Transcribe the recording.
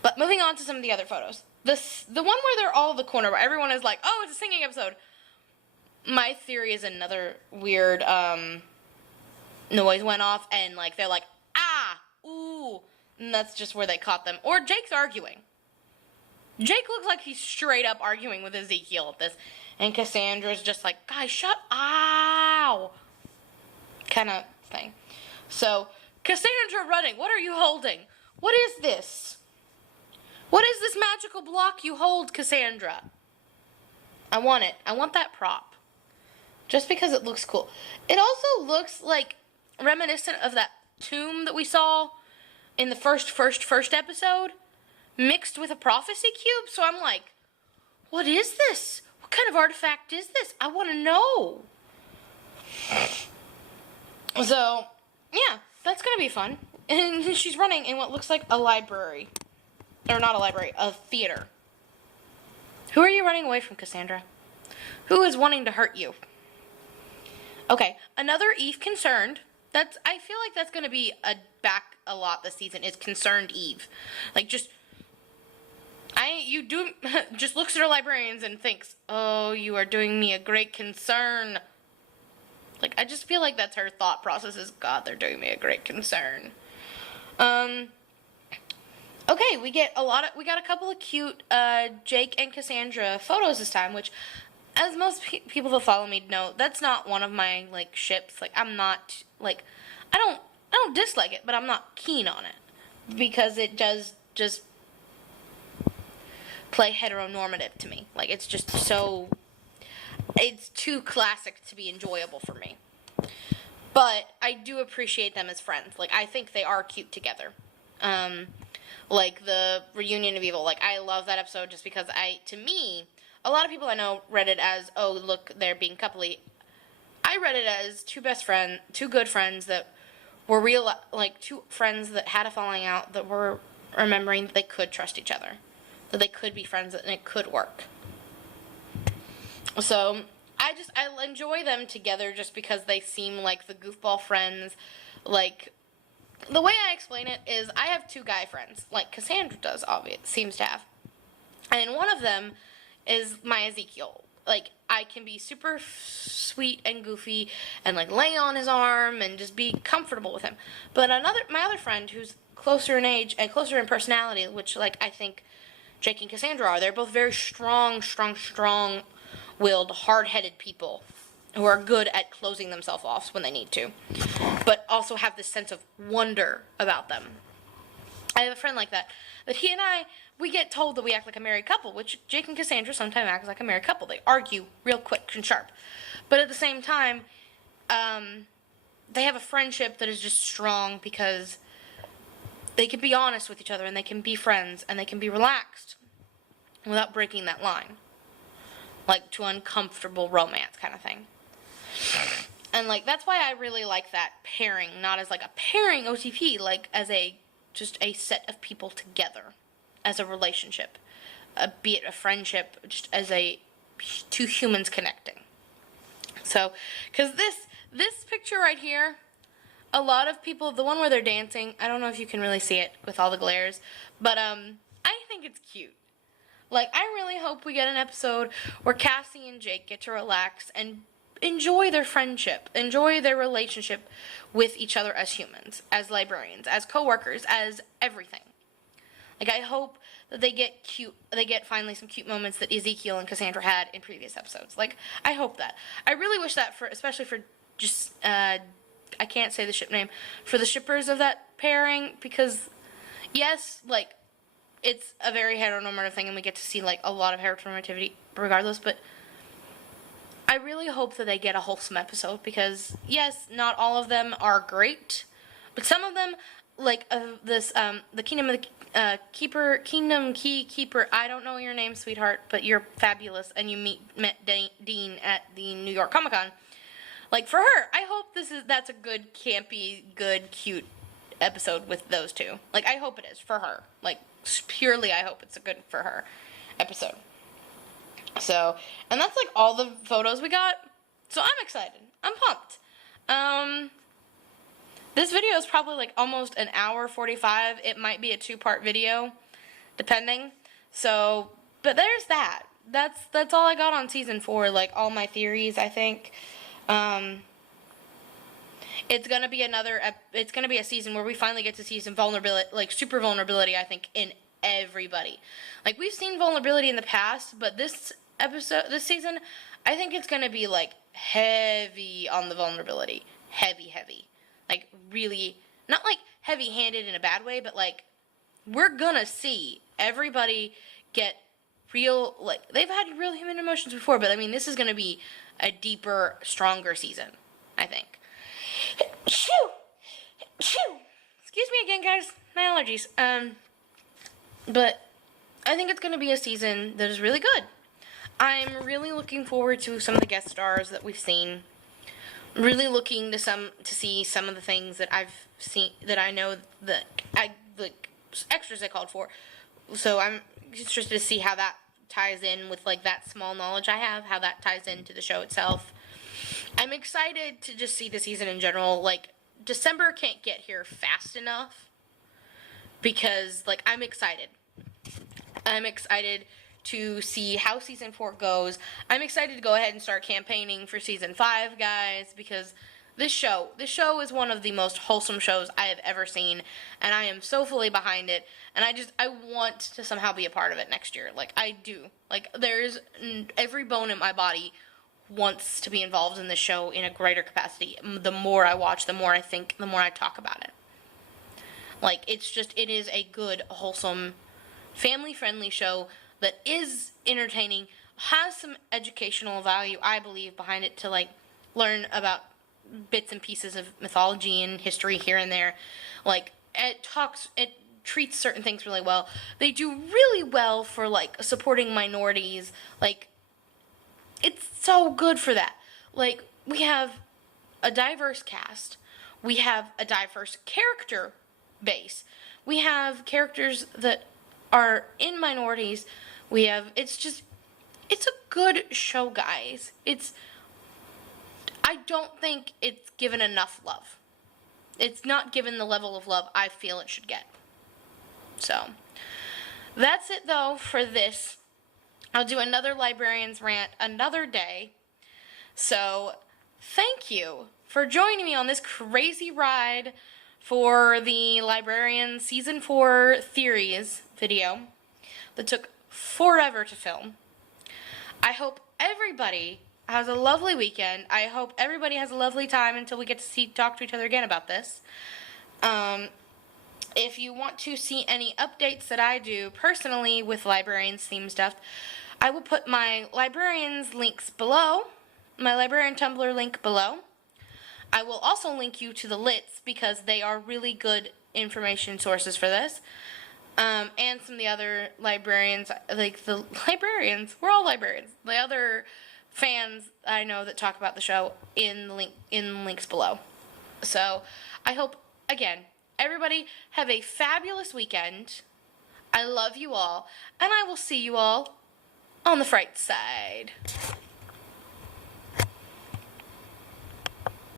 But moving on to some of the other photos. The one where they're all in the corner, where everyone is like, oh, it's a singing episode. My theory is another weird noise went off, and like they're like, ah, ooh, and that's just where they caught them. Or Jake's arguing. Jake looks like he's straight up arguing with Ezekiel at this, and Cassandra's just like, guys, shut, ow, kind of thing. So, Cassandra running, what are you holding? What is this? What is this magical block you hold, Cassandra? I want it. I want that prop. Just because it looks cool. It also looks like reminiscent of that tomb that we saw in the first episode, mixed with a prophecy cube. So I'm like, what is this? What kind of artifact is this? I want to know. So, yeah, that's going to be fun. And she's running in what looks like a library. Or not a library, a theater. Who are you running away from, Cassandra? Who is wanting to hurt you? Okay, another Eve concerned. I feel like that's going to be back a lot this season, is concerned Eve. Like, just looks at her librarians and thinks, oh, you are doing me a great concern. Like, I just feel like that's her thought process is, God, they're doing me a great concern. Okay, we got a couple of cute Jake and Cassandra photos this time, which, as most people that follow me know, that's not one of my like ships. Like, I'm not like, I don't dislike it, but I'm not keen on it because it does just play heteronormative to me. Like, it's just it's too classic to be enjoyable for me. But I do appreciate them as friends. Like, I think they are cute together. Like the reunion of evil. Like, I love that episode just because to me, a lot of people I know read it as, oh, look, they're being coupley. I read it as two good friends that were real, like two friends that had a falling out that were remembering that they could trust each other, that they could be friends and it could work. So I enjoy them together just because they seem like the goofball friends. Like, the way I explain it is I have two guy friends, like Cassandra does, seems to have. And one of them is my Ezekiel. Like, I can be super sweet and goofy and, like, lay on his arm and just be comfortable with him. But my other friend, who's closer in age and closer in personality, which, like, I think Jake and Cassandra are, they're both very strong-willed, hard-headed people who are good at closing themselves off when they need to, but also have this sense of wonder about them. I have a friend like that he and we get told that we act like a married couple, which Jake and Cassandra sometimes act like a married couple. They argue real quick and sharp. But at the same time, they have a friendship that is just strong because they can be honest with each other and they can be friends and they can be relaxed without breaking that line. Like, to uncomfortable romance kind of thing. And, like, that's why I really like that pairing, not as, like, a pairing OTP, like, as just a set of people together, as a relationship, be it a friendship, just as two humans connecting. So, because this picture right here, a lot of people, the one where they're dancing, I don't know if you can really see it with all the glares, but, I think it's cute. Like, I really hope we get an episode where Cassie and Jake get to relax and enjoy their friendship, enjoy their relationship with each other as humans, as librarians, as co-workers, as everything. Like, I hope that they get finally some cute moments that Ezekiel and Cassandra had in previous episodes. Like, I hope that. I really wish that especially for just, I can't say the ship name, for the shippers of that pairing, because, yes, like, it's a very heteronormative thing, and we get to see, like, a lot of heteronormativity regardless, but I really hope that they get a wholesome episode, because, yes, not all of them are great, but some of them, like, the Kingdom Key Keeper, I don't know your name, sweetheart, but you're fabulous, and you met Dean at the New York Comic Con. Like, for her, I hope that's a good, campy, good, cute episode with those two. Like, I hope it is, for her. Like, purely I hope it's a good for her episode. So, and that's like all the photos we got. So I'm excited. I'm pumped. This video is probably like almost an hour 45. It might be a 2-part video. depending. So, but there's that. That's all I got on season 4, like all my theories, I think. It's gonna be it's gonna be a season where we finally get to see some vulnerability, like super vulnerability, I think, in everybody. Like, we've seen vulnerability in the past, but this season, I think it's gonna be like heavy on the vulnerability. Heavy. Like, really, not like heavy-handed in a bad way, but like, we're gonna see everybody get real, like, they've had real human emotions before, but I mean, this is gonna be a deeper, stronger season, I think. Excuse me again, guys. My allergies. But I think it's going to be a season that is really good. I'm really looking forward to some of the guest stars that we've seen. I'm really looking to see some of the things that I've seen, that I know that the extras I called for. So I'm interested to see how that ties in with, like, that small knowledge I have, how that ties into the show itself. I'm excited to just see the season in general. Like, December can't get here fast enough because, like, I'm excited. I'm excited to see how season 4 goes. I'm excited to go ahead and start campaigning for season 5, guys, because this show is one of the most wholesome shows I have ever seen, and I am so fully behind it, and I want to somehow be a part of it next year. Like, I do. Like, there's every bone in my body wants to be involved in the show in a greater capacity. The more I watch, the more I think, the more I talk about it. Like, it is a good, wholesome, family-friendly show that is entertaining, has some educational value, I believe, behind it to, like, learn about bits and pieces of mythology and history here and there. Like, it treats certain things really well. They do really well for, like, supporting minorities. Like, it's so good for that. Like, we have a diverse cast. We have a diverse character base. We have characters that are in minorities. It's a good show, guys. I don't think it's given enough love. It's not given the level of love I feel it should get. So, that's it, though, for this. I'll do another Librarians rant another day. So, thank you for joining me on this crazy ride for the Librarians Season 4 Theories video that took forever to film. I hope everybody has a lovely weekend. I hope everybody has a lovely time until we get to talk to each other again about this. If you want to see any updates that I do personally with Librarians theme stuff, I will put my Librarians links below, my Librarian Tumblr link below. I will also link you to the Lits because they are really good information sources for this. And some of the other librarians, like the librarians, we're all librarians. The other fans I know that talk about the show in links below. So I hope, again, everybody have a fabulous weekend. I love you all, and I will see you all on the fright side.